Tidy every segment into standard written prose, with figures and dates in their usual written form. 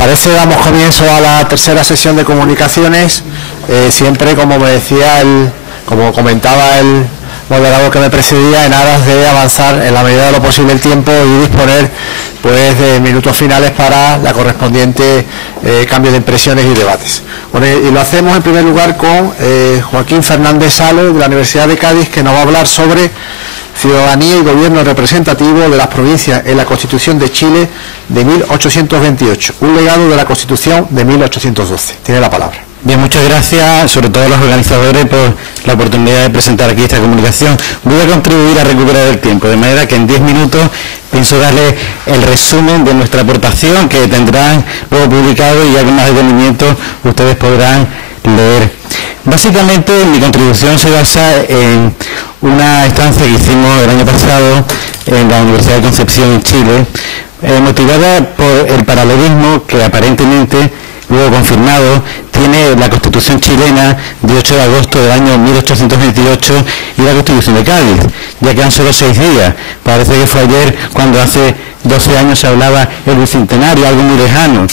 parece, damos comienzo a la tercera sesión de comunicaciones. Siempre, como me decía como comentaba el moderador que me precedía, en aras de avanzar en la medida de lo posible el tiempo y disponer pues de minutos finales para la correspondiente cambio de impresiones y debates. Bueno, y lo hacemos en primer lugar con Joaquín Fernández Sales, de la Universidad de Cádiz, que nos va a hablar sobre ciudadanía y gobierno representativo de las provincias en la Constitución de Chile de 1828, un legado de la Constitución de 1812. Tiene la palabra. Bien, muchas gracias, sobre todo a los organizadores, por la oportunidad de presentar aquí esta comunicación. Voy a contribuir a recuperar el tiempo, de manera que en 10 minutos pienso darle el resumen de nuestra aportación, que tendrán luego publicado y ya con más detenimiento ustedes podrán leer. Básicamente mi contribución se basa en una estancia que hicimos el año pasado en la Universidad de Concepción en Chile, motivada por el paralelismo que aparentemente, luego confirmado, tiene la Constitución chilena de 8 de agosto del año 1828 y la Constitución de Cádiz, ya quedan solo 6 días. Parece que fue ayer cuando hace 12 años se hablaba el bicentenario, algo muy lejano,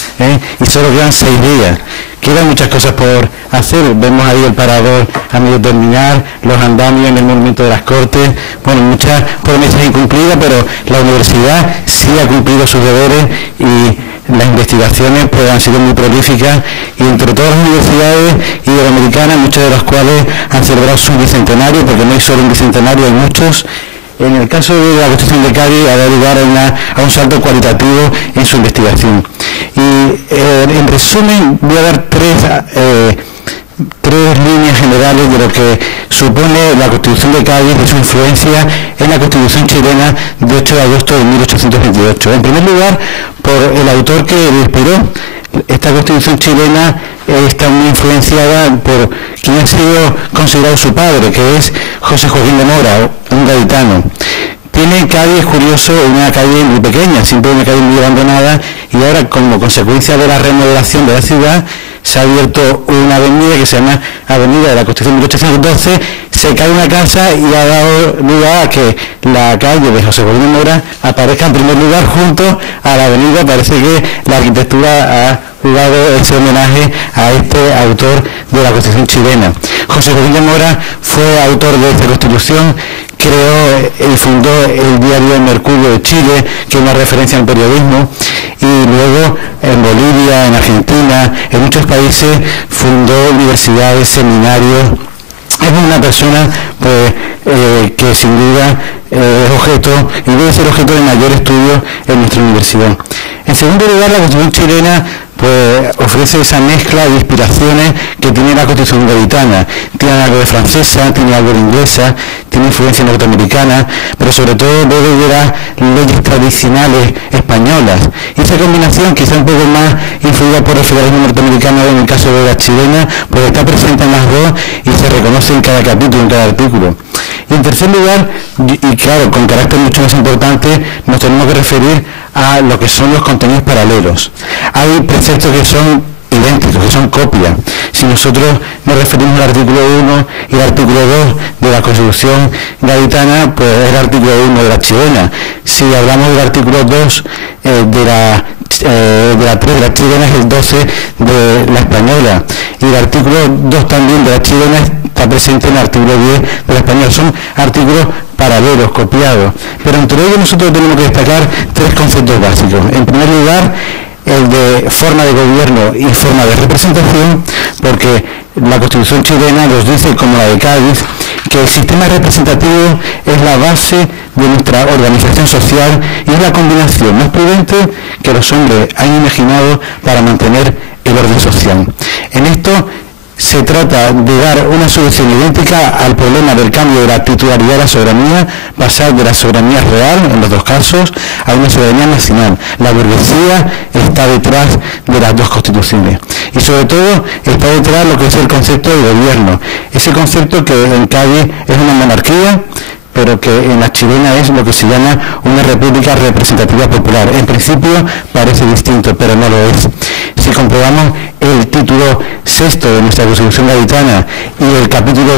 y solo quedan 6 días. Quedan muchas cosas por hacer. Vemos ahí el parador a medio terminar, los andamios en el monumento de las Cortes, bueno, muchas promesas incumplidas, pero la universidad sí ha cumplido sus deberes y las investigaciones pues han sido muy prolíficas, y entre todas las universidades iberoamericanas, muchas de las cuales han celebrado su bicentenario, porque no hay solo un bicentenario, hay muchos. En el caso de la Constitución de Cádiz ha dado lugar a un salto cualitativo en su investigación. Y en resumen voy a dar tres líneas generales de lo que supone la Constitución de Cádiz y su influencia en la Constitución chilena de 8 de agosto de 1828. En primer lugar, por el autor que lo inspiró. Esta Constitución chilena está muy influenciada por quien ha sido considerado su padre, que es José Joaquín de Mora, un gaditano. Tiene en Cádiz, es curioso, una calle muy pequeña, siempre una calle muy abandonada, y ahora, como consecuencia de la remodelación de la ciudad, se ha abierto una avenida que se llama Avenida de la Constitución de 1812, se cae una casa y ha dado lugar a que la calle de José Joaquín de Mora aparezca en primer lugar junto a la avenida. Parece que la arquitectura ha jugado ese homenaje a este autor de la Constitución chilena. José Joaquín de Mora fue autor de esta Constitución, creó y fundó el diario El Mercurio de Chile, que es una referencia al periodismo, y luego en Bolivia, en Argentina, en muchos países fundó universidades, seminarios. Es una persona pues, que sin duda es objeto y debe ser objeto de mayor estudio en nuestra universidad. En segundo lugar, la Constitución chilena pues ofrece esa mezcla de inspiraciones que tiene la Constitución gaditana. Tiene algo de francesa, tiene algo de inglesa, tiene influencia norteamericana, pero sobre todo bebe de las leyes tradicionales españolas. Y esa combinación, quizá un poco más influida por el federalismo norteamericano en el caso de la chilena, pues está presente en las dos y se reconoce en cada capítulo, en cada artículo. Y en tercer lugar, y claro, con carácter mucho más importante, nos tenemos que referir a lo que son los contenidos paralelos. Hay preceptos que son idénticos, que son copias. Si nosotros nos referimos al artículo 1 y el artículo 2 de la Constitución gaditana, pues es el artículo 1 de la chilena. Si hablamos del artículo 2 de la 3 de la chilena, es el 12 de la española. Y el artículo 2 también de la chilena está presente en el artículo 10 de la española. Son artículos paralelos, copiados. Pero entre ellos nosotros tenemos que destacar tres conceptos básicos. En primer lugar, el de forma de gobierno y forma de representación, porque la Constitución chilena nos dice, como la de Cádiz, que el sistema representativo es la base de nuestra organización social y es la combinación más prudente que los hombres han imaginado para mantener el orden social. En esto se trata de dar una solución idéntica al problema del cambio de la titularidad de la soberanía, pasar de la soberanía real, en los dos casos, a una soberanía nacional. La burguesía está detrás de las dos constituciones. Y sobre todo está detrás lo que es el concepto de gobierno. Ese concepto que en Cádiz es una monarquía, pero que en la chilena es lo que se llama una república representativa popular. En principio parece distinto, pero no lo es. Si comprobamos el título 6 de nuestra Constitución gaditana y el capítulo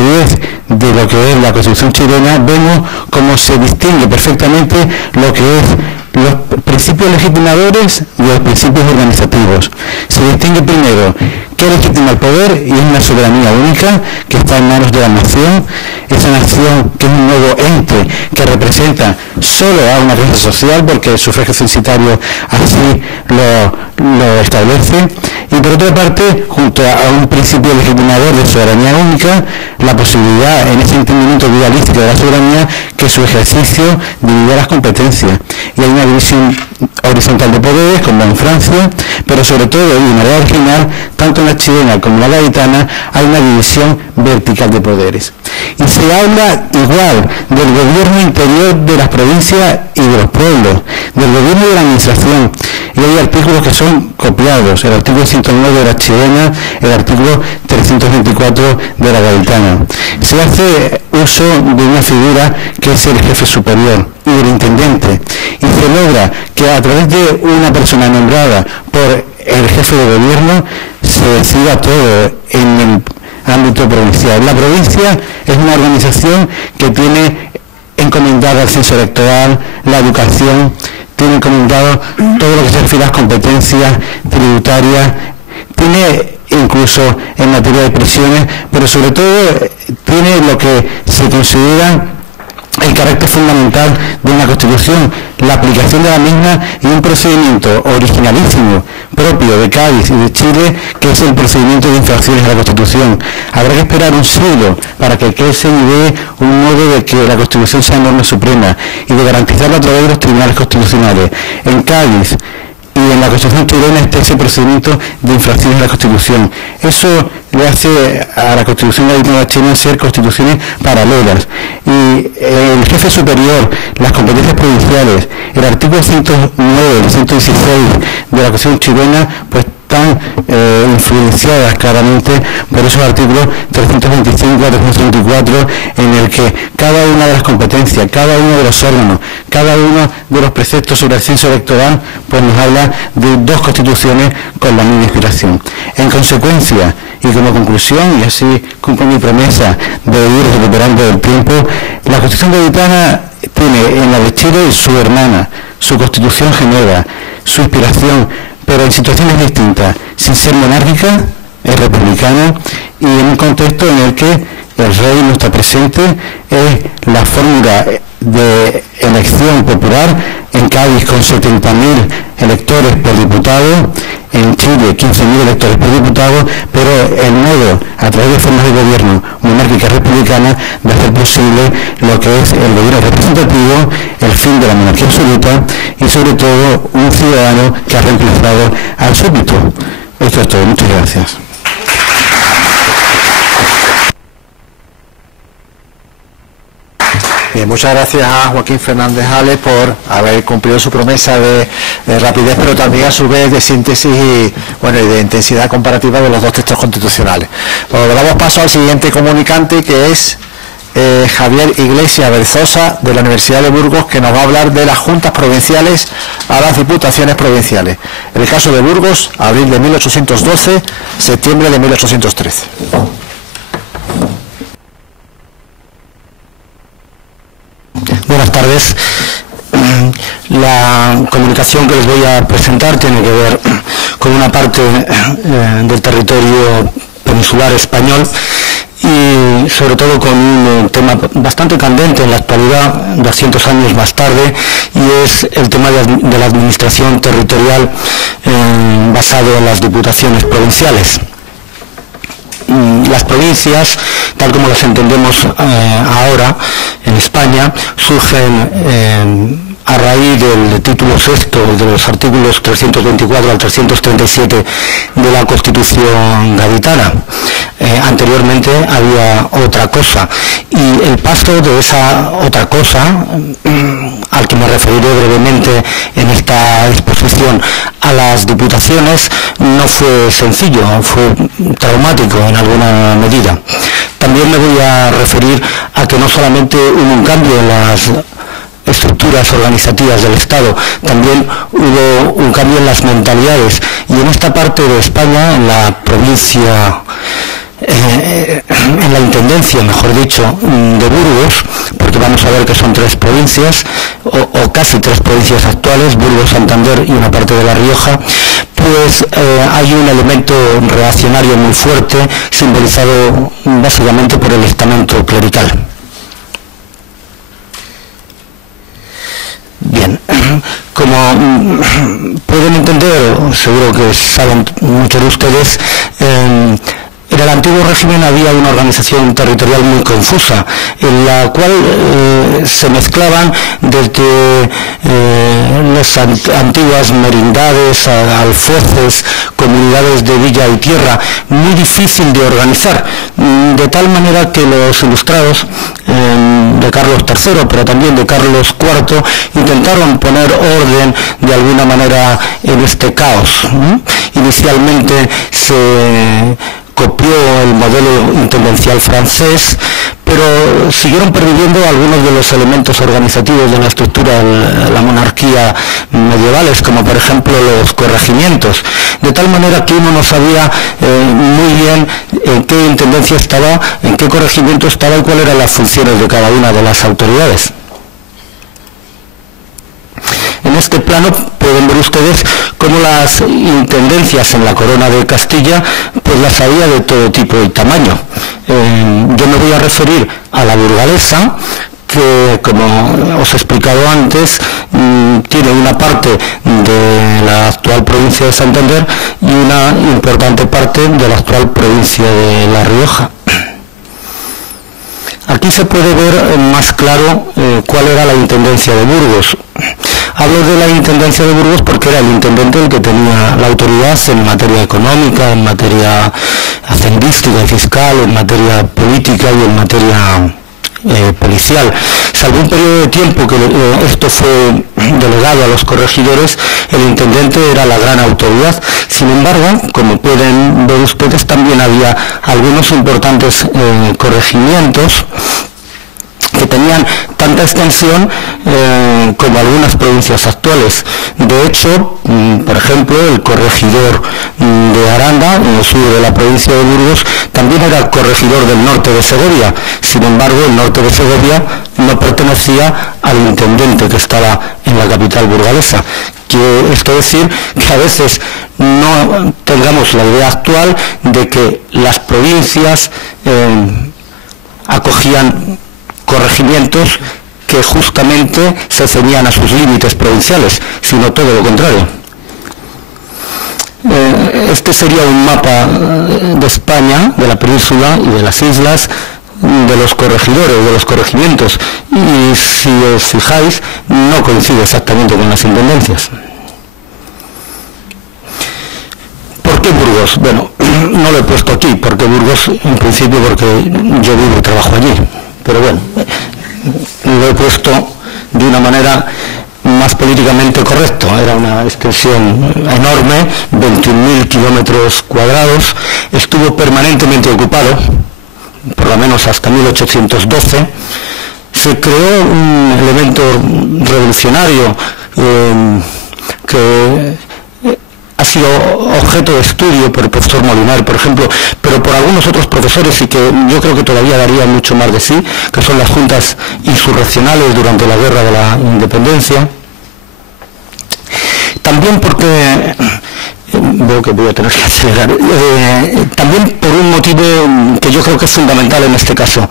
10 de lo que es la Constitución chilena, vemos cómo se distingue perfectamente lo que es los principios legitimadores y los principios organizativos. Se distingue primero qué legitima el poder, y es una soberanía única que está en manos de la nación, esa nación que es un nuevo ente que representa solo a una clase social, porque el sufragio censitario así lo establece, y por otra parte, junto a un principio legitimador de soberanía única, la posibilidad en ese entendimiento dualístico de la soberanía que su ejercicio divide las competencias, y hay una división horizontal de poderes como en Francia, pero sobre todo, y de manera original, tanto en la chilena como en la gaditana, hay una división vertical de poderes. Y se habla igual del gobierno interior de las provincias y de los pueblos, del gobierno de la administración, y hay artículos que son copiados, el artículo 109 de la chilena, el artículo 324 de la gaditana. Se hace uso de una figura que es el jefe superior y del intendente, y se logra que a través de una persona nombrada por el jefe de gobierno se decida todo en el ámbito provincial. La provincia es una organización que tiene encomendada el censo electoral, la educación, tiene encomendado todo lo que se refiere a las competencias tributarias, tiene incluso en materia de prisiones, pero sobre todo tiene lo que se considera el carácter fundamental de una Constitución, la aplicación de la misma y un procedimiento originalísimo propio de Cádiz y de Chile, que es el procedimiento de infracciones a la Constitución. Habrá que esperar un siglo para que se idee un modo de que la Constitución sea norma suprema y de garantizarlo a través de los tribunales constitucionales. En Cádiz y en la Constitución chilena está ese procedimiento de infracciones a la Constitución. Eso le hace a la Constitución gaditana chilena ser constituciones paralelas. Y el jefe superior, las competencias provinciales, el artículo 109 y 116 de la Constitución chilena, pues están influenciadas claramente por esos artículos 325 a 324, en el que cada una de las competencias, cada uno de los órganos, cada uno de los preceptos sobre el censo electoral, pues nos habla de dos constituciones con la misma inspiración. En consecuencia, y como conclusión, y así cumplo mi promesa de ir recuperando el tiempo, la Constitución gaditana tiene en la de Chile su hermana, su Constitución Ginebra, su inspiración, pero en situaciones distintas, sin ser monárquica, es republicana, y en un contexto en el que el rey no está presente, es la fórmula de elección popular, en Cádiz con 70.000 electores por diputado, en Chile 15.000 electores por diputado, pero el modo, a través de formas de gobierno monárquica republicana, de hacer posible lo que es el gobierno representativo, el fin de la monarquía absoluta y sobre todo un ciudadano que ha reemplazado al súbdito. Esto es todo. Muchas gracias. Bien, muchas gracias a Joaquín Fernández Hales por haber cumplido su promesa de rapidez, pero también a su vez de síntesis y, bueno, y de intensidad comparativa de los dos textos constitucionales. Bueno, damos paso al siguiente comunicante, que es Javier Iglesias Berzosa, de la Universidad de Burgos, que nos va a hablar de las juntas provinciales a las diputaciones provinciales. En el caso de Burgos, abril de 1812, septiembre de 1813. Buenas tardes. La comunicación que les voy a presentar tiene que ver con una parte del territorio peninsular español y sobre todo con un tema bastante candente en la actualidad, 200 años más tarde, y es el tema de la administración territorial basado en las diputaciones provinciales. Las provincias, tal como las entendemos ahora en España, surgen a raíz del título sexto de los artículos 324 al 337 de la Constitución gaditana. Anteriormente había otra cosa, y el paso de esa otra cosa, al que me referiré brevemente en esta exposición, a las diputaciones, no fue sencillo, fue traumático en alguna medida. También me voy a referir a que no solamente hubo un cambio en las estructuras organizativas del Estado, también hubo un cambio en las mentalidades, y en esta parte de España, en la provincia, en la intendencia, mejor dicho, de Burgos, por porque vamos a ver que son 3 provincias, o casi 3 provincias actuales, Burgos, Santander y una parte de La Rioja, pues hay un elemento reaccionario muy fuerte, simbolizado básicamente por el estamento clerical. Bien, como pueden entender, seguro que saben muchos de ustedes, en el antiguo régimen había una organización territorial muy confusa, en la cual se mezclaban desde las antiguas merindades, alfoces, comunidades de villa y tierra, muy difícil de organizar, de tal manera que los ilustrados de Carlos III, pero también de Carlos IV, intentaron poner orden de alguna manera en este caos. Inicialmente se copió el modelo intendencial francés, pero siguieron perviviendo algunos de los elementos organizativos de la estructura de la monarquía medievales, como por ejemplo los corregimientos, de tal manera que uno no sabía muy bien en qué intendencia estaba, en qué corregimiento estaba y cuáles eran las funciones de cada una de las autoridades. En este plano pueden ver ustedes cómo las intendencias en la corona de Castilla pues las había de todo tipo y tamaño. Yo me voy a referir a la burgalesa, que como os he explicado antes, tiene una parte de la actual provincia de Santander y una importante parte de la actual provincia de La Rioja. Aquí se puede ver más claro cuál era la intendencia de Burgos. Hablo de la intendencia de Burgos porque era el intendente el que tenía la autoridad en materia económica, en materia hacendística y fiscal, en materia política y en materia policial. Salvo un periodo de tiempo que esto fue delegado a los corregidores, el intendente era la gran autoridad. Sin embargo, como pueden ver ustedes, también había algunos importantes corregimientos que tenían tanta extensión como algunas provincias actuales. De hecho, por ejemplo, el corregidor de Aranda, en el sur de la provincia de Burgos, también era corregidor del norte de Segovia. Sin embargo, el norte de Segovia no pertenecía al intendente que estaba en la capital burgalesa. Esto es decir, que a veces no tengamos la idea actual de que las provincias acogían corregimientos que justamente se ceñían a sus límites provinciales, sino todo lo contrario. Este sería un mapa de España, de la península y de las islas, de los corregidores, de los corregimientos, y si os fijáis, no coincide exactamente con las intendencias. ¿Por qué Burgos? Bueno, no lo he puesto aquí, porque Burgos, en principio, porque yo vivo y trabajo allí. Pero bueno, lo he puesto de una manera más políticamente correcta. Era una extensión enorme, 21.000 kilómetros cuadrados, estuvo permanentemente ocupado, por lo menos hasta 1812. Se creó un elemento revolucionario que ha sido objeto de estudio por el profesor Molinar, por ejemplo, pero por algunos otros profesores, y que yo creo que todavía daría mucho más de sí, que son las juntas insurreccionales durante la Guerra de la Independencia. También porque, veo que voy a tener que acelerar, también por un motivo que yo creo que es fundamental en este caso.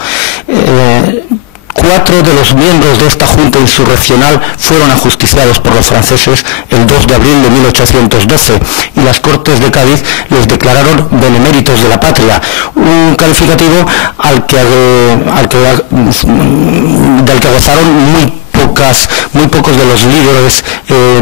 4 de los miembros de esta junta insurreccional fueron ajusticiados por los franceses el 2 de abril de 1812 y las Cortes de Cádiz les declararon beneméritos de la patria, un calificativo del que gozaron muy pocos de los líderes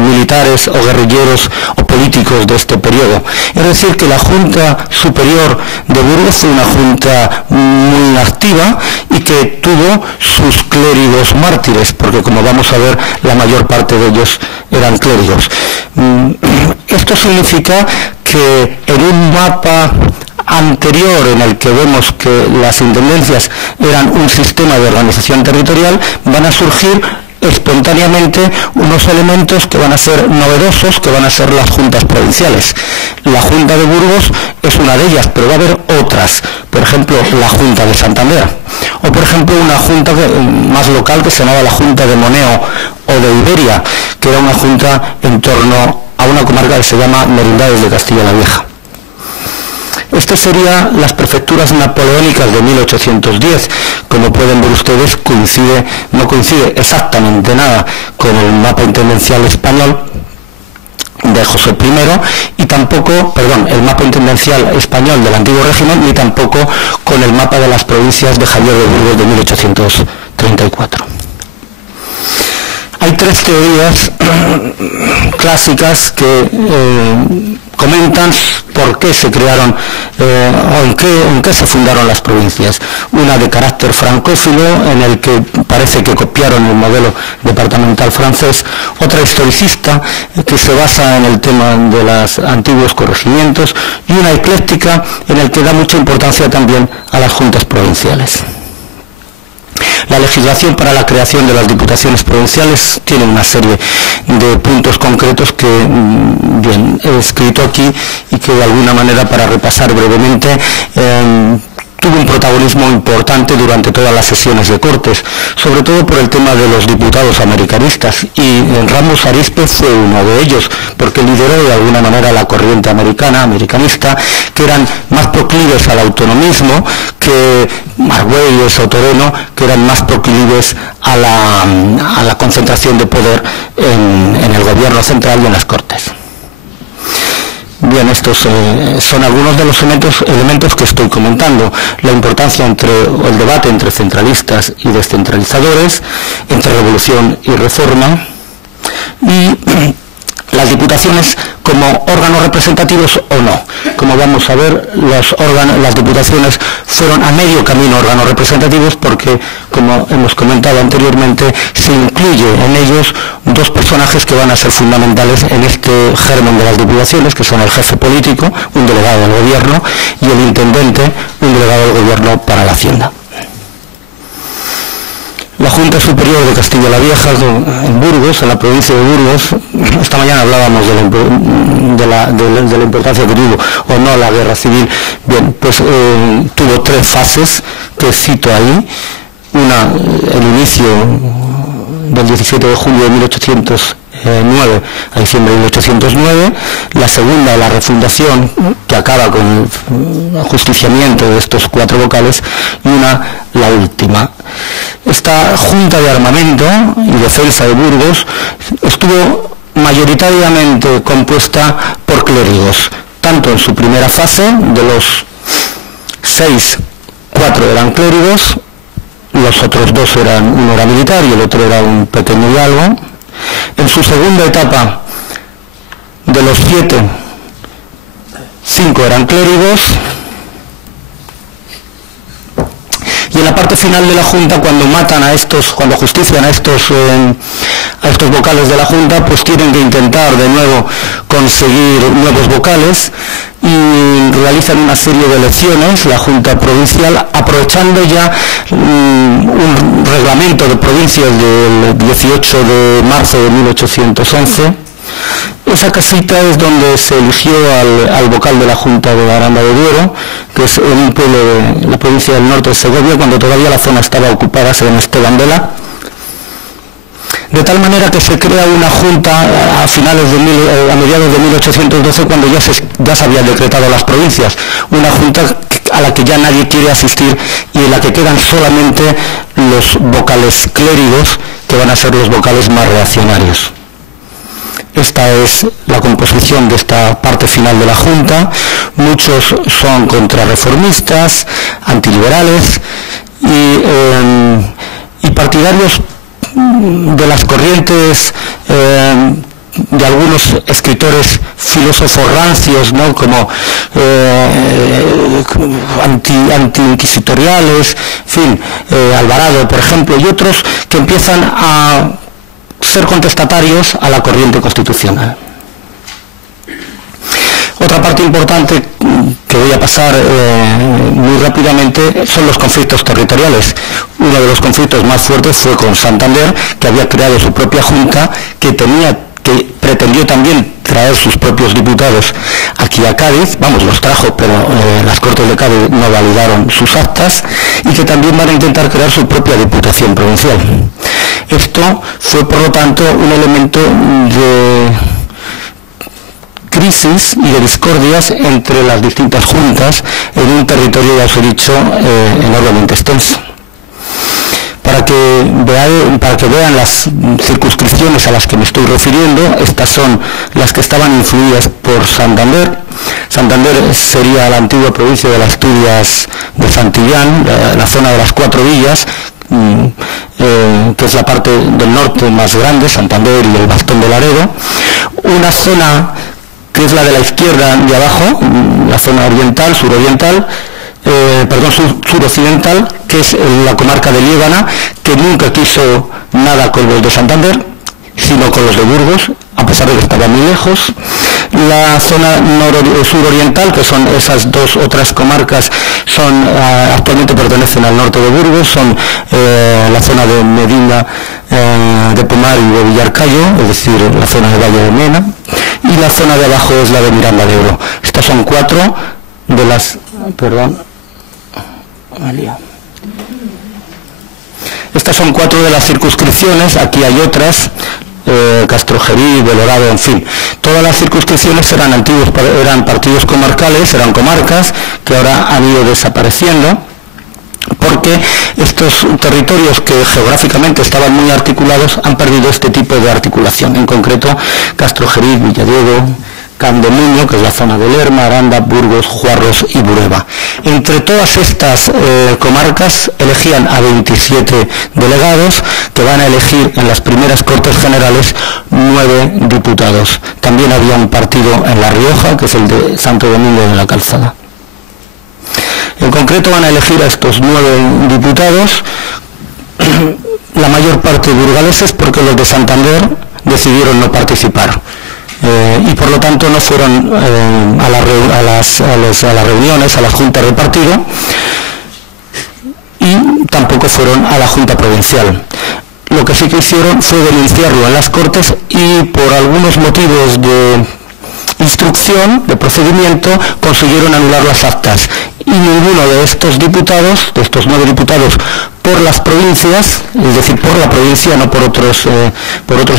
militares o guerrilleros o políticos de este periodo. Es decir, que la Junta Superior de Burgos fue una junta muy activa y que tuvo sus clérigos mártires, porque como vamos a ver, la mayor parte de ellos eran clérigos. Esto significa que en un mapa anterior en el que vemos que las intendencias eran un sistema de organización territorial, van a surgir espontáneamente unos elementos que van a ser novedosos, que van a ser las juntas provinciales. La Junta de Burgos es una de ellas, pero va a haber otras, por ejemplo, la Junta de Santander. o por ejemplo una junta más local que se llamaba la Junta de Moneo o de Iberia, que era una junta en torno a una comarca que se llama Merindades de Castilla la Vieja. Estas serían las prefecturas napoleónicas de 1810. Como pueden ver ustedes, no coincide exactamente nada con el mapa intendencial español de José I, y tampoco, el mapa intendencial español del antiguo régimen, ni tampoco con el mapa de las provincias de Javier de Burgos de 1834. Hay tres teorías clásicas que comentan por qué se crearon o en qué se fundaron las provincias. Una de carácter francófilo, en el que parece que copiaron el modelo departamental francés; otra historicista, que se basa en el tema de los antiguos corregimientos; y una ecléctica, en el que da mucha importancia también a las juntas provinciales. La legislación para la creación de las diputaciones provinciales tiene una serie de puntos concretos que bien he escrito aquí, y que de alguna manera, para repasar brevemente, tuvo un protagonismo importante durante todas las sesiones de Cortes, sobre todo por el tema de los diputados americanistas, y Ramos Arizpe fue uno de ellos, porque lideró de alguna manera la corriente americanista, que eran más proclives al autonomismo que Argüelles o Toreno, que eran más proclives a la concentración de poder en el gobierno central y en las Cortes. Bien, estos son algunos de los elementos que estoy comentando. La importancia el debate entre centralistas y descentralizadores, entre revolución y reforma, y las diputaciones como órganos representativos o no. Como vamos a ver, las diputaciones fueron a medio camino órganos representativos, porque, como hemos comentado anteriormente, se incluye en ellos dos personajes que van a ser fundamentales en este germen de las diputaciones, que son el jefe político, un delegado del gobierno, y el intendente, un delegado del gobierno para la Hacienda. La Junta Superior de Castilla la Vieja, en Burgos, en la provincia de Burgos, esta mañana hablábamos de la importancia que tuvo o no la guerra civil. Bien, pues tuvo tres fases que cito ahí. Una, el inicio del 17 de julio de 1809 a diciembre de 1809, la segunda, la refundación, que acaba con el ajusticiamiento de estos cuatro vocales, y la última. Esta Junta de Armamento y Defensa de Burgos estuvo mayoritariamente compuesta por clérigos, tanto en su primera fase, de los 6, 4 eran clérigos, los otros 2 uno era militar y el otro era un pequeño hidalgo. En su segunda etapa, de los 7, 5 eran clérigos. Y en la parte final de la Junta, cuando justician a estos vocales de la Junta, pues tienen que intentar de nuevo conseguir nuevos vocales, y realizan una serie de elecciones, la Junta Provincial, aprovechando ya un reglamento de provincias del 18 de marzo de 1811. Esa casita es donde se eligió al vocal de la Junta de Aranda de Duero, que es en un pueblo de la provincia del norte de Segovia, cuando todavía la zona estaba ocupada, se llama Esteban Vela. De tal manera que se crea una junta a mediados de 1812, cuando ya se habían decretado las provincias, una junta a la que ya nadie quiere asistir, y en la que quedan solamente los vocales clérigos, que van a ser los vocales más reaccionarios. Esta es la composición de esta parte final de la Junta. Muchos son contrarreformistas, antiliberales y partidarios de las corrientes de algunos escritores filósofos rancios, ¿no?, como anti-inquisitoriales, en fin, Alvarado, por ejemplo, y otros que empiezan a ser contestatarios a la corriente constitucional. Otra parte importante que voy a pasar muy rápidamente son los conflictos territoriales. Uno de los conflictos más fuertes fue con Santander, que había creado su propia junta, que pretendió también traer sus propios diputados aquí a Cádiz, vamos, los trajo, pero las Cortes de Cádiz no validaron sus actas, y que también van a intentar crear su propia Diputación Provincial. Esto fue, por lo tanto, un elemento de crisis y de discordias entre las distintas juntas en un territorio, ya os he dicho, enormemente extenso. Para que vean las circunscripciones a las que me estoy refiriendo, estas son las que estaban influidas por Santander. Santander sería la antigua provincia de las Asturias de Santillán, la zona de las 4 villas, que es la parte del norte más grande, Santander y el Bastón de Laredo. Una zona que es la de la izquierda de abajo, la zona oriental, suroccidental, que es la comarca de Liébana, que nunca quiso nada con los de Santander, sino con los de Burgos, a pesar de que estaban muy lejos. La zona suroriental, que son esas dos otras comarcas, actualmente pertenecen al norte de Burgos, son la zona de Medina de Pomar y de Villarcayo, es decir, la zona de Valle de Mena, y la zona de abajo es la de Miranda de Ebro. Estas son 4 de las... Estas son 4 de las circunscripciones, aquí hay otras, Castrojerí, Belorado, en fin. Todas las circunscripciones eran partidos comarcales, eran comarcas que ahora han ido desapareciendo, porque estos territorios que geográficamente estaban muy articulados han perdido este tipo de articulación. En concreto, Castrojerí, Villadiego, Candemuño, que es la zona de Lerma, Aranda, Burgos, Juarros y Bureba. Entre todas estas comarcas elegían a 27 delegados que van a elegir en las primeras Cortes Generales 9 diputados. También había un partido en La Rioja, que es el de Santo Domingo de la Calzada. En concreto van a elegir a estos 9 diputados, la mayor parte burgaleses, porque los de Santander decidieron no participar. Y por lo tanto no fueron a las reuniones, a las juntas de partido, y tampoco fueron a la Junta Provincial. Lo que sí que hicieron fue denunciarlo en las Cortes, y por algunos motivos de instrucción, de procedimiento, consiguieron anular las actas, y ninguno de estos diputados, de estos 9 diputados por las provincias, es decir, por la provincia, no por otros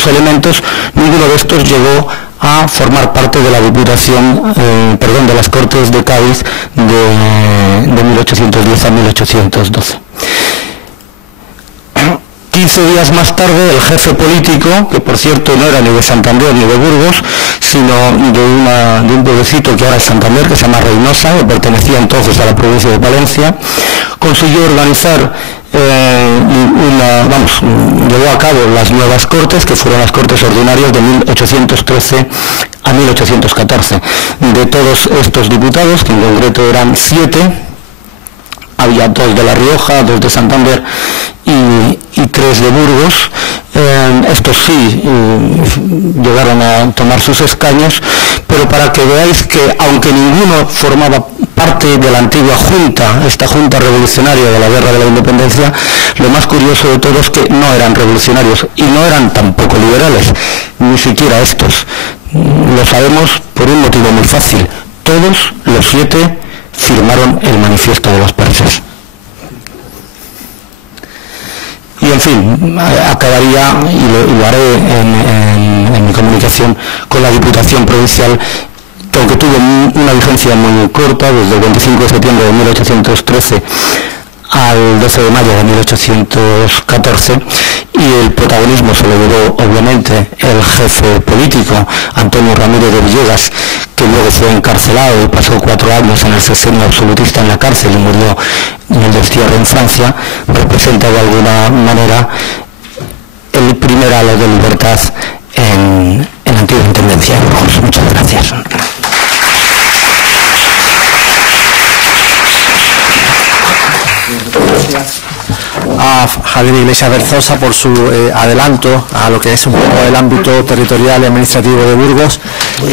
elementos, ninguno de estos llegó a formar parte de la Diputación, de las Cortes de Cádiz de 1810 a 1812. 15 días más tarde, el jefe político, que por cierto no era ni de Santander ni de Burgos, sino de un pueblecito que ahora es Santander, que se llama Reynosa, que pertenecía entonces a la provincia de Palencia, consiguió organizar llevó a cabo las nuevas Cortes, que fueron las Cortes Ordinarias de 1813 a 1814. De todos estos diputados, que en concreto eran 7, había 2 de La Rioja, 2 de Santander y 3 de Burgos. Estos sí llegaron a tomar sus escaños, pero para que veáis que aunque ninguno formaba parte de la antigua Junta, esta Junta revolucionaria de la Guerra de la Independencia, lo más curioso de todo es que no eran revolucionarios y no eran tampoco liberales, ni siquiera estos. Lo sabemos por un motivo muy fácil: todos los 7 firmaron el Manifiesto de los Persas. Y en fin, acabaría, y lo haré en mi comunicación, con la Diputación Provincial, que aunque tuvo una vigencia muy corta, desde el 25 de septiembre de 1813 al 12 de mayo de 1814, y el protagonismo se lo llevó obviamente el jefe político, Antonio Ramírez de Villegas, que luego fue encarcelado y pasó 4 años en el sexenio absolutista en la cárcel y murió en el destierro en Francia. Representa de alguna manera el primer halo de libertad en la antigua intendencia de Burgos. Muchas gracias. A Javier Iglesias Berzosa por su adelanto a lo que es un poco el ámbito territorial y administrativo de Burgos.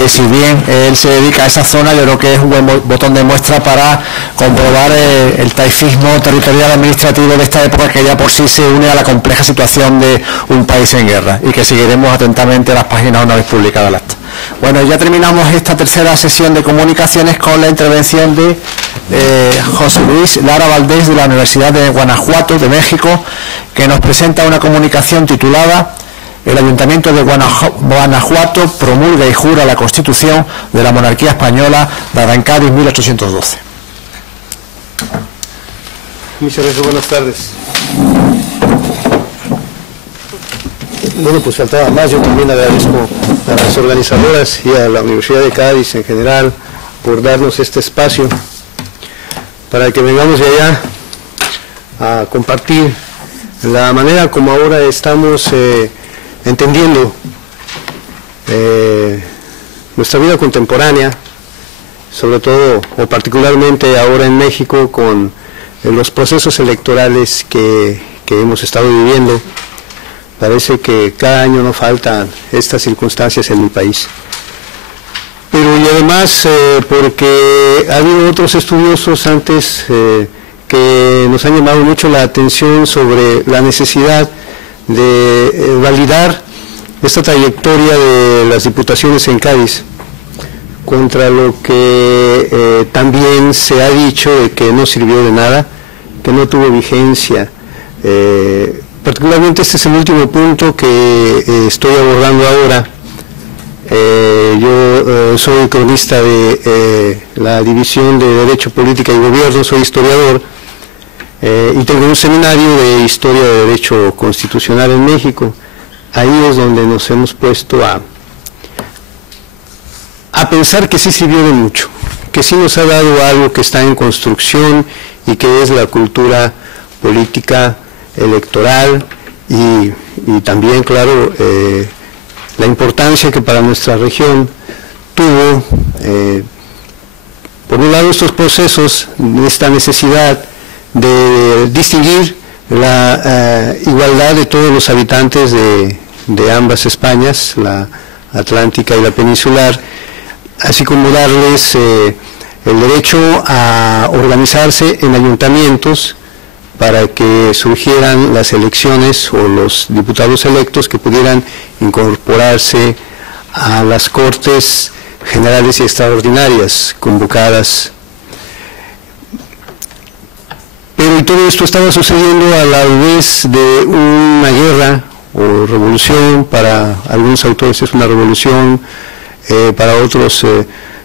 si bien él se dedica a esa zona, yo creo que es un buen botón de muestra para comprobar el taifismo territorial administrativo de esta época, que ya por sí se une a la compleja situación de un país en guerra, y que seguiremos atentamente las páginas una vez publicada el acta. Bueno, ya terminamos esta tercera sesión de comunicaciones con la intervención de José Luis Lara Valdés, de la Universidad de Guanajuato, de México, que nos presenta una comunicación titulada "El Ayuntamiento de Guanajuato promulga y jura la Constitución de la Monarquía Española de Arrancadi 1812. Muchas gracias, buenas tardes. Bueno, pues faltaba más. Yo también agradezco a las organizadoras y a la Universidad de Cádiz en general por darnos este espacio para que vengamos de allá a compartir la manera como ahora estamos entendiendo nuestra vida contemporánea, sobre todo o particularmente ahora en México, con los procesos electorales que hemos estado viviendo. Parece que cada año no faltan estas circunstancias en mi país. Pero y además porque ha habido otros estudiosos antes que nos han llamado mucho la atención sobre la necesidad de validar esta trayectoria de las diputaciones en Cádiz, contra lo que también se ha dicho de que no sirvió de nada, que no tuvo vigencia. Particularmente este es el último punto que estoy abordando ahora. Yo soy cronista de la División de Derecho, Política y Gobierno, soy historiador y tengo un seminario de Historia de Derecho Constitucional en México. Ahí es donde nos hemos puesto a pensar que sí sirvió de mucho, que sí nos ha dado algo que está en construcción y que es la cultura política electoral y también, claro, la importancia que para nuestra región tuvo, por un lado, estos procesos, esta necesidad de distinguir la igualdad de todos los habitantes de ambas Españas, la atlántica y la peninsular, así como darles el derecho a organizarse en ayuntamientos para que surgieran las elecciones o los diputados electos que pudieran incorporarse a las Cortes Generales y Extraordinarias convocadas. Pero y todo esto estaba sucediendo a la vez de una guerra o revolución. Para algunos autores es una revolución, para otros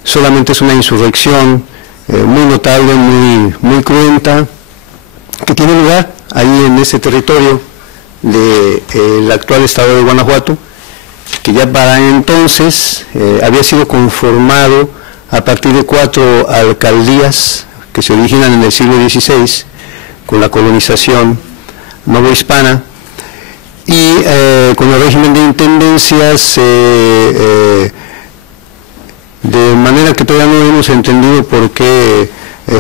solamente es una insurrección muy notable, muy cruenta, que tiene lugar ahí en ese territorio del actual estado de Guanajuato, que ya para entonces había sido conformado a partir de 4 alcaldías que se originan en el siglo XVI con la colonización novohispana y con el régimen de intendencias, de manera que todavía no hemos entendido por qué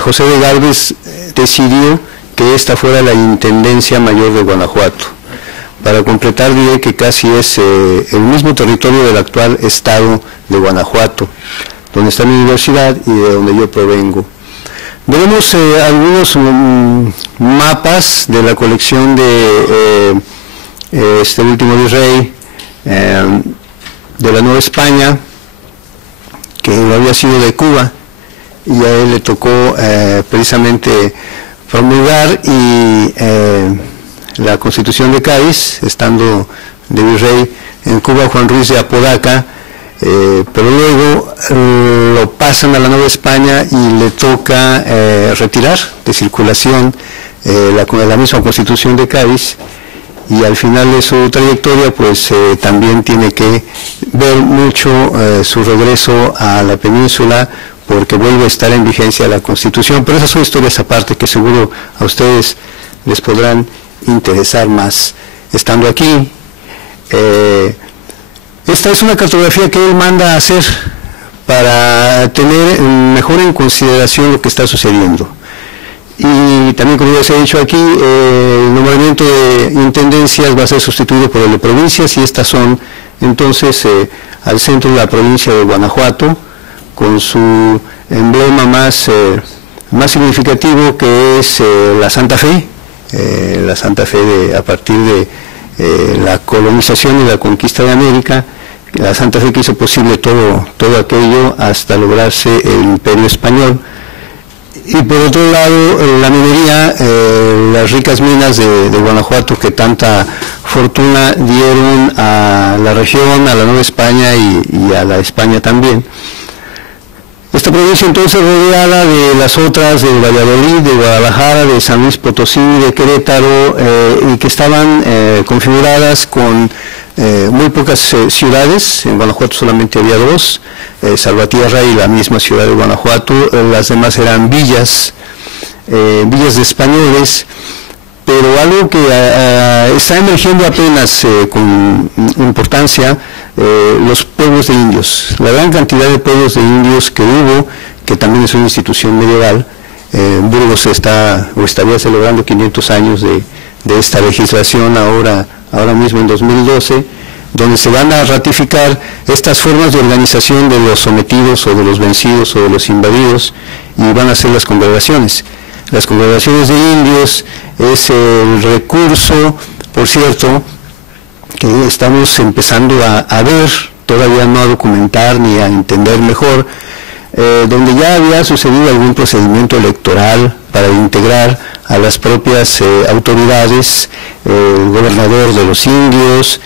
José de Gálvez decidió que esta fuera la Intendencia Mayor de Guanajuato. Para completar, diré que casi es el mismo territorio del actual estado de Guanajuato, donde está mi universidad y de donde yo provengo. Veremos algunos mapas de la colección de este último virrey de la Nueva España, que había sido de Cuba, y a él le tocó precisamente promulgar y la Constitución de Cádiz, estando de virrey en Cuba Juan Ruiz de Apodaca, pero luego lo pasan a la Nueva España y le toca retirar de circulación la misma Constitución de Cádiz, y al final de su trayectoria pues también tiene que ver mucho su regreso a la península, porque vuelve a estar en vigencia la Constitución. Pero esas son historias aparte que seguro a ustedes les podrán interesar más estando aquí. Esta es una cartografía que él manda a hacer para tener mejor en consideración lo que está sucediendo. Y también, como ya se ha dicho aquí, el nombramiento de intendencias va a ser sustituido por el de provincias, y estas son entonces al centro de la provincia de Guanajuato, con su emblema más significativo, que es la Santa Fe, a partir de la colonización y la conquista de América, la Santa Fe que hizo posible todo aquello hasta lograrse el Imperio Español. Y por otro lado, la minería, las ricas minas de Guanajuato, que tanta fortuna dieron a la región, a la Nueva España y a la España también. Esta provincia entonces, rodeada de las otras, de Valladolid, de Guadalajara, de San Luis Potosí, de Querétaro, y que estaban configuradas con muy pocas ciudades. En Guanajuato solamente había dos, Salvatierra y la misma ciudad de Guanajuato. Las demás eran villas de españoles, pero algo que está emergiendo apenas con importancia, los pueblos de indios, la gran cantidad de pueblos de indios que hubo, que también es una institución medieval. Burgos estaría celebrando 500 años de esta legislación ahora mismo en 2012, donde se van a ratificar estas formas de organización de los sometidos o de los vencidos o de los invadidos, y van a ser las congregaciones. Las congregaciones de indios es el recurso, por cierto, que estamos empezando a ver, todavía no a documentar ni a entender mejor, donde ya había sucedido algún procedimiento electoral para integrar a las propias autoridades, el gobernador de los indios.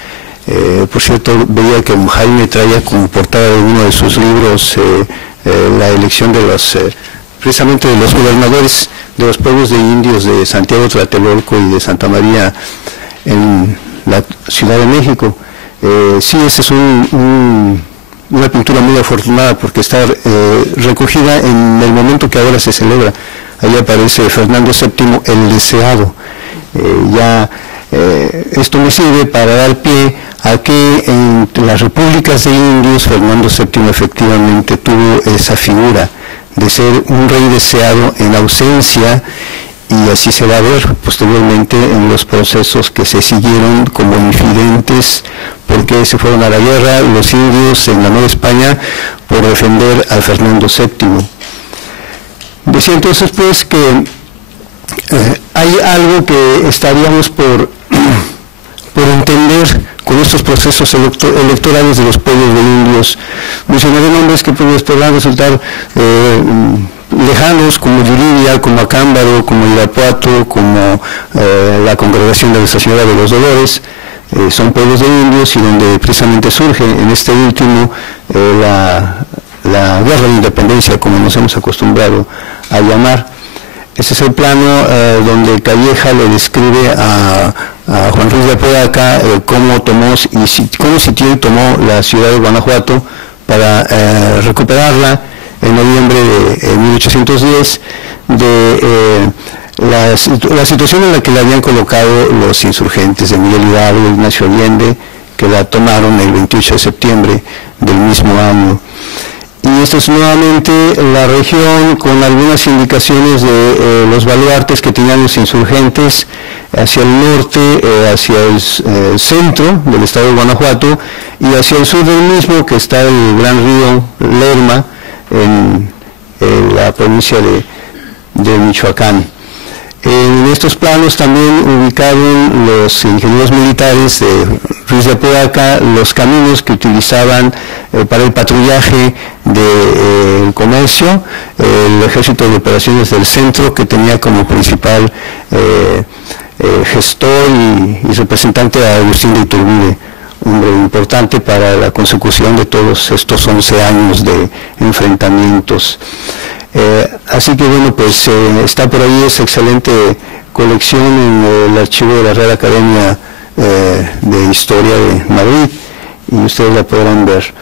Por cierto, veía que Jaime traía como portada de uno de sus libros la elección de precisamente de los gobernadores de los pueblos de indios de Santiago Tlatelolco y de Santa María en la Ciudad de México. Sí, esa es una pintura muy afortunada, porque está recogida en el momento que ahora se celebra. Ahí aparece Fernando VII el Deseado. Esto me sirve para dar pie a que en las repúblicas de indios Fernando VII efectivamente tuvo esa figura de ser un rey deseado en ausencia, y así se va a ver posteriormente en los procesos que se siguieron como infidentes, porque se fueron a la guerra los indios en la Nueva España por defender a Fernando VII. Decía entonces pues que hay algo que estaríamos por entender con estos procesos electorales de los pueblos de indios. Mencionaré nombres que podrán resultar lejanos, como Yuriria, como Acámbaro, como Irapuato, como la Congregación de Nuestra Señora de los Dolores. Son pueblos de indios, y donde precisamente surge en este último la guerra de independencia, como nos hemos acostumbrado a llamar. Ese es el plano donde Calleja le describe a Juan Ruiz de Apodaca cómo sitió y tomó la ciudad de Guanajuato para recuperarla en noviembre de 1810, de la situación en la que la habían colocado los insurgentes de Miguel Hidalgo, Ignacio Allende, que la tomaron el 28 de septiembre del mismo año. Y esto es nuevamente la región con algunas indicaciones de los baluartes que tenían los insurgentes hacia el norte, hacia el centro del estado de Guanajuato, y hacia el sur del mismo, que está el gran río Lerma en la provincia de Michoacán. En estos planos también ubicaron los ingenieros militares de Ruiz de Apodaca los caminos que utilizaban para el patrullaje del comercio, el Ejército de Operaciones del Centro, que tenía como principal gestor y representante a Agustín de Iturbide, hombre importante para la consecución de todos estos 11 años de enfrentamientos. Así que bueno, pues está por ahí esa excelente colección en el archivo de la Real Academia de Historia de Madrid, y ustedes la podrán ver.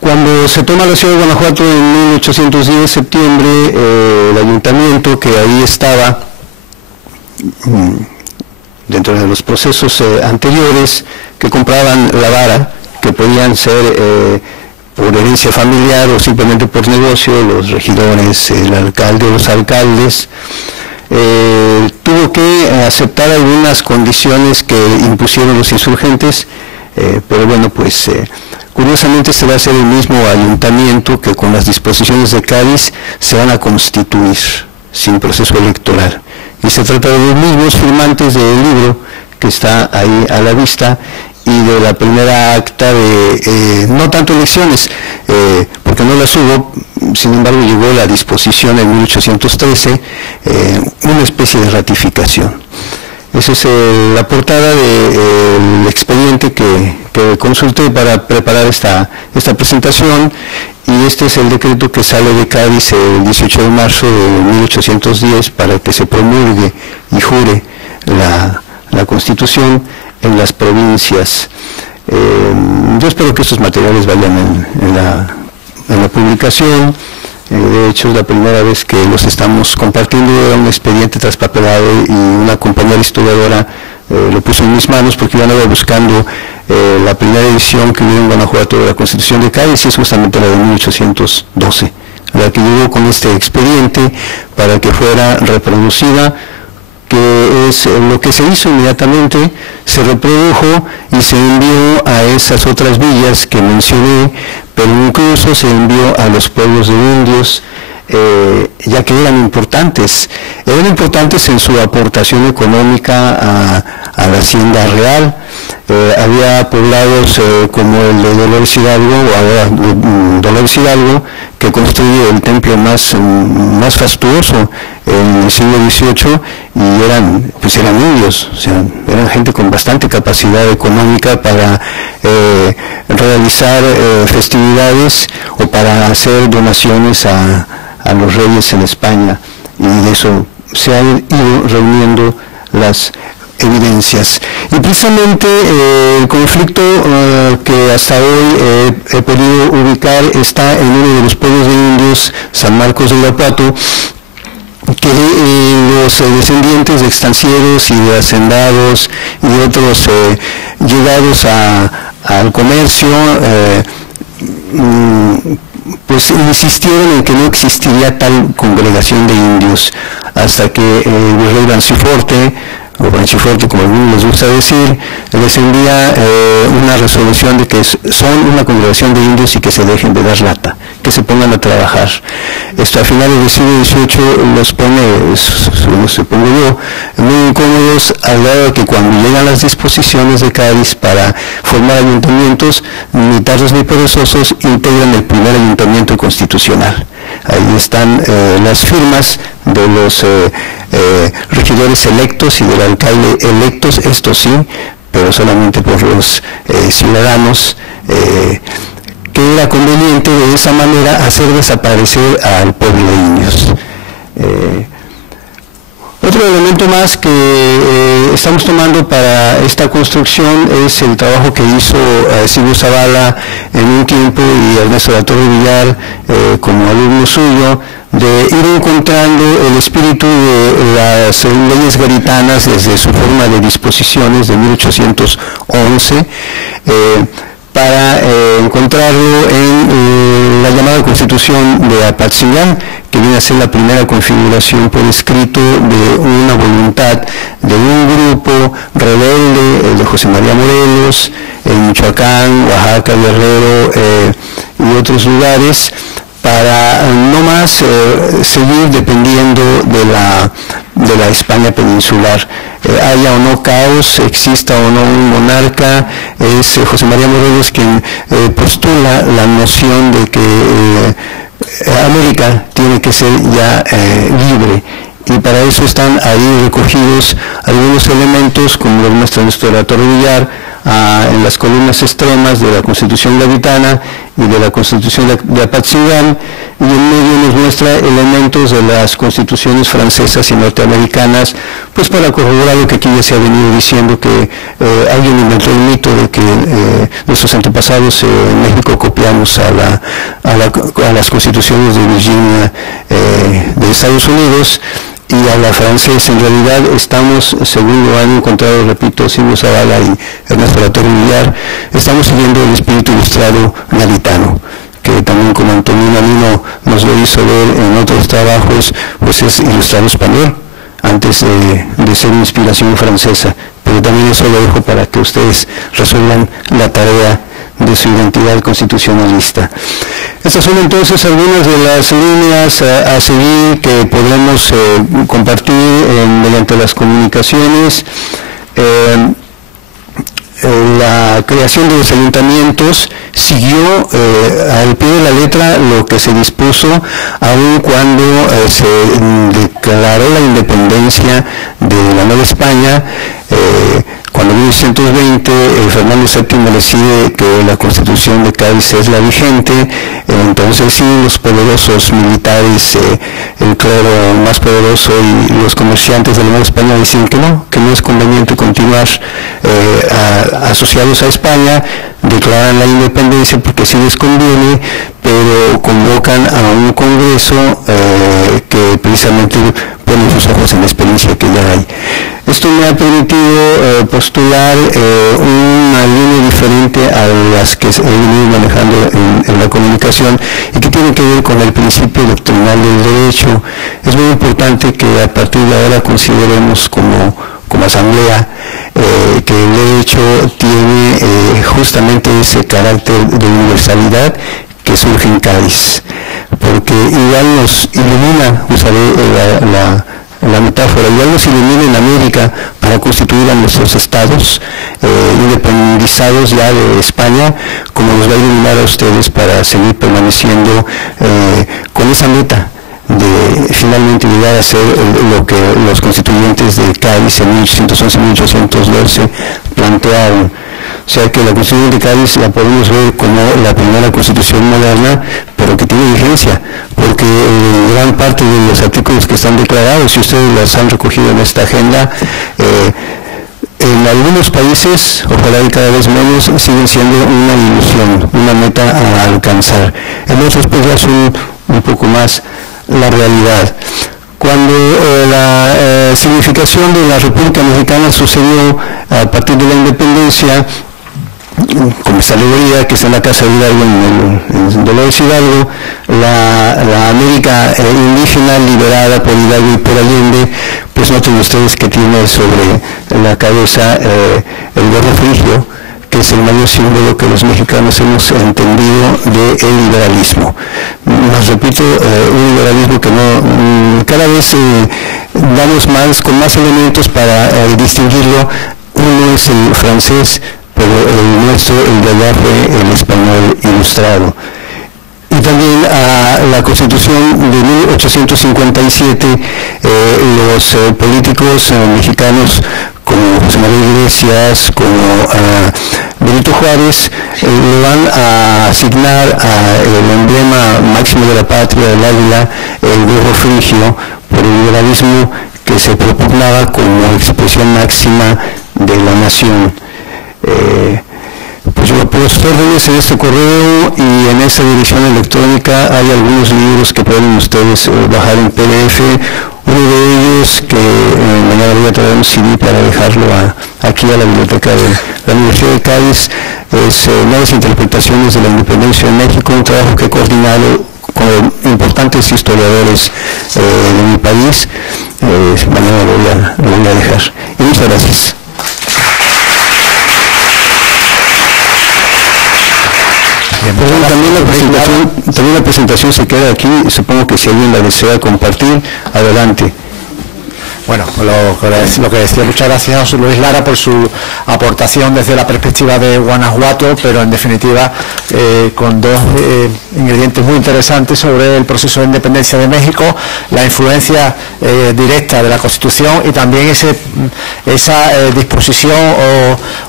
Cuando se toma la ciudad de Guanajuato en 1810, septiembre, el ayuntamiento, que ahí estaba dentro de los procesos anteriores, que compraban la vara, que podían ser por herencia familiar o simplemente por negocio, los regidores, el alcalde o los alcaldes, tuvo que aceptar algunas condiciones que impusieron los insurgentes, pero bueno, pues curiosamente este va a ser el mismo ayuntamiento que con las disposiciones de Cádiz se van a constituir sin proceso electoral. Y se trata de los mismos firmantes del libro que está ahí a la vista y de la primera acta de, no tanto elecciones, porque no las hubo, sin embargo llegó la disposición en 1813, una especie de ratificación. Esa es la portada del expediente que consulté para preparar esta presentación, y este es el decreto que sale de Cádiz el 18 de marzo de 1810 para que se promulgue y jure la Constitución en las provincias. Yo espero que estos materiales vayan en la publicación. De hecho, es la primera vez que los estamos compartiendo. Era un expediente traspapelado y una compañera historiadora lo puso en mis manos porque yo andaba buscando la primera edición que hubo en Guanajuato de la Constitución de Cádiz, y es justamente la de 1812, la que llegó con este expediente para que fuera reproducida, que es lo que se hizo inmediatamente. Se reprodujo y se envió a esas otras villas que mencioné, pero incluso se envió a los pueblos de indios, ya que eran importantes en su aportación económica a la hacienda real. Había poblados como el de Dolores Hidalgo, o ahora Dolores Hidalgo, que construyó el templo más fastuoso en el siglo XVIII, y eran indios, o sea, eran gente con bastante capacidad económica para realizar festividades o para hacer donaciones a los reyes en España, y de eso se han ido reuniendo las evidencias. Y precisamente el conflicto que hasta hoy he podido ubicar está en uno de los pueblos de indios, San Marcos de Irapuato, que los descendientes de estancieros y de hacendados y de otros llegados al comercio, pues insistieron en que no existiría tal congregación de indios, hasta que el virrey Branciforte, o Branciforte como algunos les gusta decir, les envía una resolución de que son una congregación de indios y que se dejen de dar lata, que se pongan a trabajar. Esto a finales del siglo XVIII los pone, supongo yo, muy incómodos, al grado de que cuando llegan las disposiciones de Cádiz para formar ayuntamientos, ni tardos ni perezosos integran el primer ayuntamiento constitucional. Ahí están las firmas de los regidores electos y del alcalde electos, esto sí, pero solamente por los ciudadanos, que era conveniente de esa manera hacer desaparecer al pueblo de indios. Otro elemento más que estamos tomando para esta construcción es el trabajo que hizo Silvio Zavala en un tiempo, y Ernesto de la Torre Villar como alumno suyo, de ir encontrando el espíritu de las leyes garitanas desde su forma de disposiciones de 1811, para encontrarlo en la llamada Constitución de Apatzingán, que viene a ser la primera configuración por escrito de una voluntad de un grupo rebelde, el de José María Morelos, en Michoacán, Oaxaca, Guerrero y otros lugares, para no más seguir dependiendo de la España peninsular. Haya o no caos, exista o no un monarca, es José María Morelos quien postula la noción de que América tiene que ser ya libre, y para eso están ahí recogidos algunos elementos, como lo muestra Ernesto de la Torre Villar, en las columnas extremas de la Constitución gaditana y de la Constitución de Apatzingán, y en medio nos muestra elementos de las constituciones francesas y norteamericanas, pues para corroborar lo que aquí ya se ha venido diciendo, que alguien inventó el mito de que nuestros antepasados en México copiamos a las constituciones de Virginia de Estados Unidos, y a la francesa. En realidad estamos, según lo han encontrado, repito, Silvio Zavala y Ernesto de la Torre Villar, estamos siguiendo el espíritu ilustrado gaditano, que también, como Antonio Alino nos lo hizo ver en otros trabajos, pues es ilustrado español, antes de ser inspiración francesa. pero también eso lo dejo para que ustedes resuelvan la tarea de su identidad constitucionalista. Estas son entonces algunas de las líneas a seguir que podemos compartir mediante las comunicaciones. La creación de los ayuntamientos siguió al pie de la letra lo que se dispuso aun cuando se declaró la independencia de la Nueva España. Cuando en 1920 Fernando VII decide que la Constitución de Cádiz es la vigente, entonces sí, los poderosos militares, el clero más poderoso y los comerciantes de la Nueva España deciden que no es conveniente continuar asociados a España, declaran la independencia porque sí les conviene, pero convocan a un congreso que precisamente pone sus ojos en la experiencia que ya hay. Esto me ha permitido postular una línea diferente a las que he venido manejando en la comunicación y que tiene que ver con el principio doctrinal del derecho. Es muy importante que a partir de ahora consideremos como asamblea que el derecho tiene justamente ese carácter de universalidad que surge en Cádiz, porque igual nos ilumina, usaré la metáfora, igual nos ilumina en América para constituir a nuestros estados independizados ya de España, como nos va a iluminar a ustedes para seguir permaneciendo con esa meta de finalmente llegar a ser lo que los constituyentes de Cádiz en 1811-1812 plantearon. O sea que la Constitución de Cádiz la podemos ver como la primera constitución moderna, pero que tiene vigencia, porque gran parte de los artículos que están declarados, si ustedes los han recogido en esta agenda, en algunos países, ojalá y cada vez menos, siguen siendo una ilusión, una meta a alcanzar. En otros pues ya son un poco más la realidad. Cuando la significación de la República Mexicana sucedió a partir de la independencia, como esta alegoría que está en la Casa de Hidalgo, en Dolores Hidalgo, la América indígena liberada por Hidalgo y por Allende, pues noten ustedes que tiene sobre la cabeza el gorro frigio, que es el mayor símbolo que los mexicanos hemos entendido del liberalismo. Más repito, un liberalismo que cada vez damos con más elementos para distinguirlo. Uno es el francés, pero el nuestro, el de allá, fue el español ilustrado. Y también a la Constitución de 1857, los políticos mexicanos como José María Iglesias, como Benito Juárez, le van a asignar el emblema máximo de la patria, el águila, el gorro frigio, por el liberalismo que se propugnaba como expresión máxima de la nación. Pues yo puedo órdenes en este correo y en esta dirección electrónica hay algunos libros que pueden ustedes bajar en PDF. Uno de ellos que mañana voy a traer un CD para dejarlo aquí a la biblioteca de la Universidad de Cádiz, es Nuevas Interpretaciones de la Independencia de México, un trabajo que he coordinado con importantes historiadores de mi país. Mañana lo voy a dejar. Y muchas gracias. También la presentación se queda aquí, supongo que si alguien la desea compartir, adelante. Bueno, lo que decía, muchas gracias a José Luis Lara por su aportación desde la perspectiva de Guanajuato, pero en definitiva con dos ingredientes muy interesantes sobre el proceso de independencia de México, la influencia directa de la Constitución y también esa disposición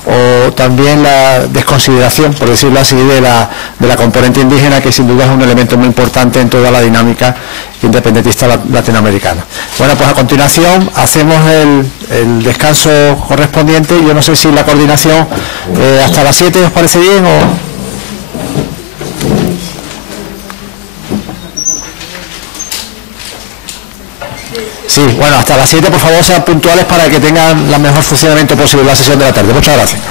o también la desconsideración, por decirlo así, de la componente indígena, que sin duda es un elemento muy importante en toda la dinámica independentista latinoamericana. Bueno, pues a continuación hacemos el descanso correspondiente. Yo no sé si la coordinación hasta las 7 os parece bien o... Sí, bueno, hasta las 7 por favor sean puntuales para que tengan el mejor funcionamiento posible la sesión de la tarde. Muchas gracias.